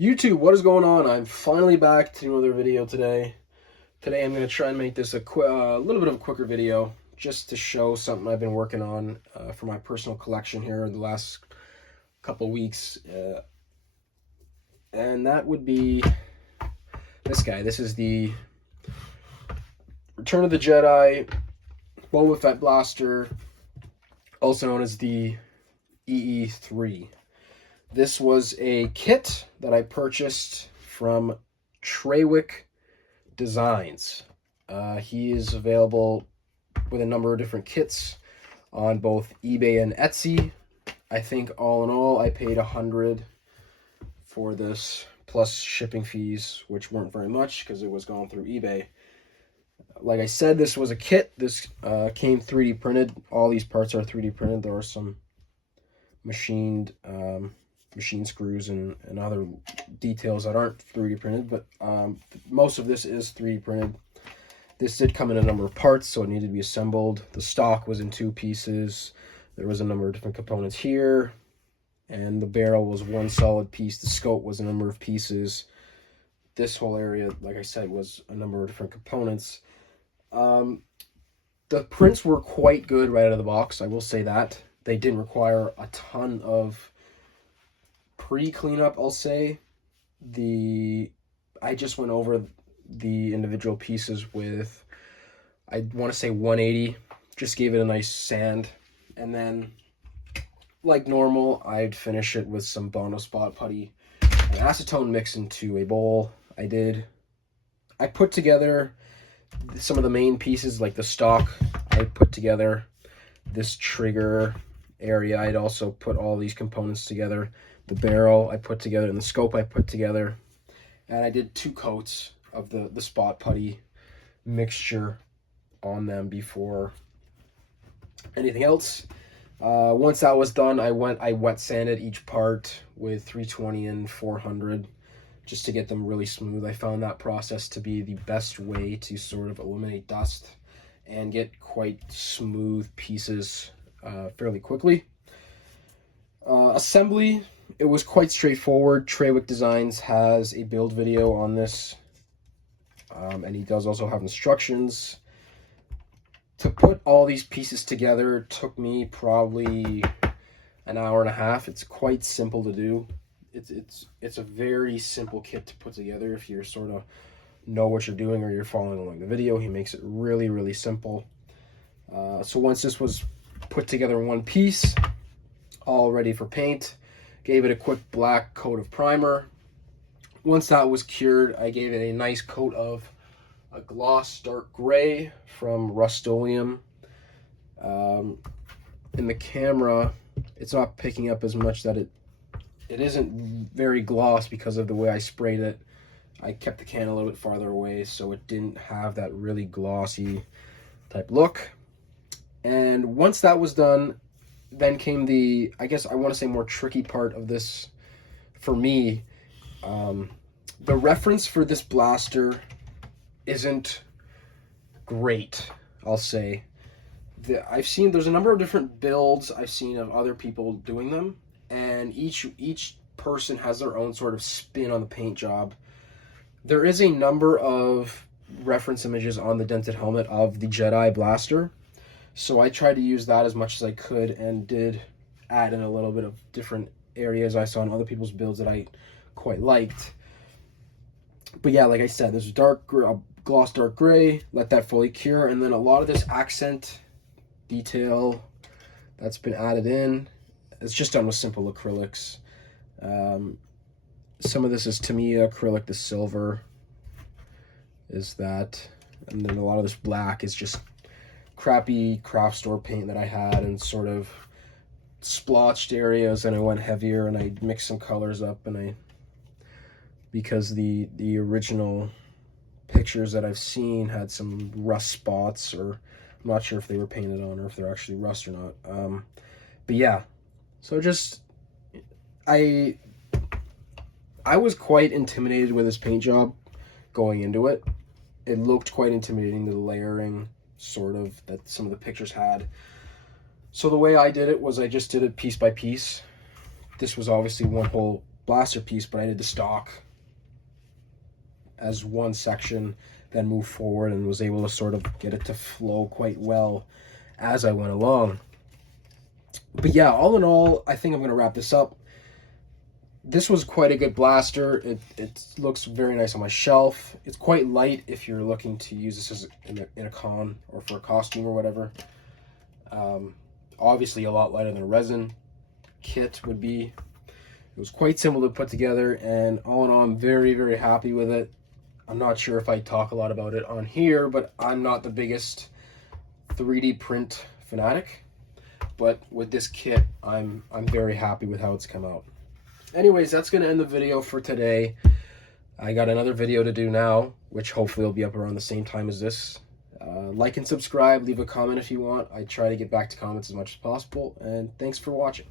YouTube, what is going on? I'm finally back to another video today. Today I'm going to try and make this a little bit of a quicker video just to show something I've been working on for my personal collection here the last couple of weeks. And that would be this guy. This is the Return of the Jedi Boba Fett blaster, also known as the EE3. This was a kit that I purchased from Traywick Designs. He is available with a number of different kits on both eBay and Etsy. I think all in all, I paid $100 for this, plus shipping fees, which weren't very much because it was going through eBay. Like I said, this was a kit. This came 3D printed. All these parts are 3D printed. There are some machined machine screws and other details that aren't 3D printed, but most of this is 3D printed. This did come in a number of parts, so it needed to be assembled. The stock was in 2 pieces. There was a number of different components here, and the barrel was one solid piece. The scope was a number of pieces. This whole area, like I said, was a number of different components. The prints were quite good right out of the box, I will say that. They didn't require a ton of pre-cleanup, I'll say. I just went over the individual pieces with, I want to say 180, just gave it a nice sand, and then like normal I'd finish it with some Bono spot putty and acetone mixed into a bowl. I put together some of the main pieces, like the stock. I put together this trigger area. I'd also put all these components together. The barrel I put together, and the scope I put together, and I did 2 coats of the spot putty mixture on them before anything else. Once that was done, I wet sanded each part with 320 and 400 just to get them really smooth. I found that process to be the best way to sort of eliminate dust and get quite smooth pieces fairly quickly. Assembly, it was quite straightforward. Traywick Designs has a build video on this, and he does also have instructions. To put all these pieces together took me probably an hour and a half. It's quite simple to do. It's a very simple kit to put together if you sort of know what you're doing or you're following along the video. He makes it really simple. So once this was put together in one piece, all ready for paint, gave it a quick black coat of primer. Once that was cured, I gave it a nice coat of a gloss dark gray from Rust-Oleum. In the camera, it's not picking up as much that it isn't very gloss because of the way I sprayed it. I kept the can a little bit farther away, so it didn't have that really glossy type look. And once that was done, then came the, I guess I want to say, more tricky part of this for me. The reference for this blaster isn't great, I'll say. There's a number of different builds I've seen of other people doing them, and each person has their own sort of spin on the paint job. There is a number of reference images on the dented helmet of the Jedi blaster, so I tried to use that as much as I could and did add in a little bit of different areas I saw in other people's builds that I quite liked. But yeah, like I said, there's gloss dark gray, let that fully cure, and then a lot of this accent detail that's been added in, it's just done with simple acrylics. Some of this is Tamiya acrylic, the silver is that, and then a lot of this black is just crappy craft store paint that I had and sort of splotched areas, and I went heavier and I mixed some colors up, and because the original pictures that I've seen had some rust spots, or I'm not sure if they were painted on or if they're actually rust or not. But yeah, so just I was quite intimidated with this paint job going into it. It looked quite intimidating, the layering sort of that some of the pictures had. So the way I did it was I just did it piece by piece. This was obviously one whole blaster piece, but I did the stock as one section, then moved forward and was able to sort of get it to flow quite well as I went along. But yeah, all in all, I think I'm going to wrap this up. This was quite a good blaster. It looks very nice on my shelf. It's quite light if you're looking to use this as in a con or for a costume or whatever. Obviously a lot lighter than a resin kit would be. It was quite simple to put together, and all in all, I'm very, very happy with it. I'm not sure if I talk a lot about it on here, but I'm not the biggest 3D print fanatic. But with this kit, I'm very happy with how it's come out. Anyways, that's going to end the video for today. I got another video to do now, which hopefully will be up around the same time as this. Like and subscribe, leave a comment if you want. I try to get back to comments as much as possible, and thanks for watching.